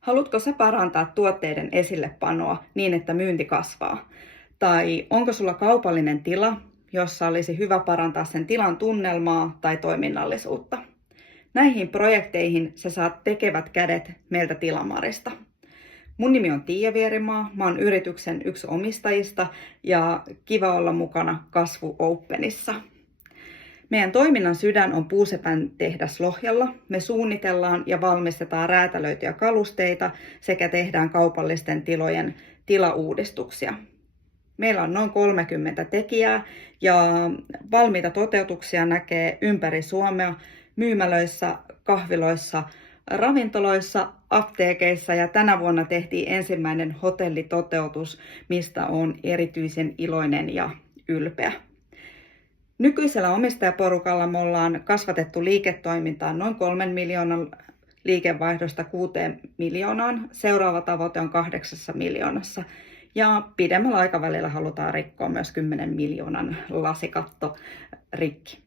Haluatko sä parantaa tuotteiden esillepanoa niin, että myynti kasvaa? Tai onko sulla kaupallinen tila, jossa olisi hyvä parantaa sen tilan tunnelmaa tai toiminnallisuutta? Näihin projekteihin sä saat tekevät kädet meiltä Tilamarista. Mun nimi on Tiia Vierimaa, mä oon yrityksen yksi omistajista ja kiva olla mukana Kasvu Openissa. Meidän toiminnan sydän on puusepän tehdas Lohjalla. Me suunnitellaan ja valmistetaan räätälöityjä kalusteita sekä tehdään kaupallisten tilojen tilauudistuksia. Meillä on noin 30 tekijää ja valmiita toteutuksia näkee ympäri Suomea myymälöissä, kahviloissa, ravintoloissa, apteekeissa ja tänä vuonna tehtiin ensimmäinen hotellitoteutus, mistä olen erityisen iloinen ja ylpeä. Nykyisellä omistajaporukalla me ollaan kasvatettu liiketoimintaa noin 3 miljoonan liikevaihdosta 6 miljoonaan. Seuraava tavoite on 8 miljoonassa. Ja pidemmällä aikavälillä halutaan rikkoa myös 10 miljoonan lasikatto rikki.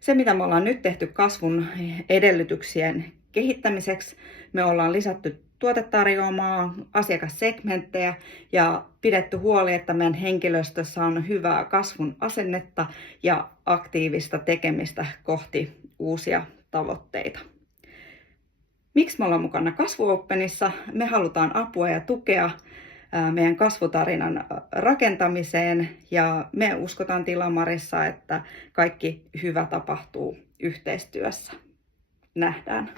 Se, mitä me ollaan nyt tehty kasvun edellytyksien kehittämiseksi, me ollaan lisätty tuotetarjoomaa, asiakassegmenttejä ja pidetty huoli, että meidän henkilöstössä on hyvää kasvun asennetta ja aktiivista tekemistä kohti uusia tavoitteita. Miksi me ollaan mukana Kasvu Openissa? Me halutaan apua ja tukea meidän kasvutarinan rakentamiseen ja me uskotaan Tilamarissa, että kaikki hyvä tapahtuu yhteistyössä. Nähdään.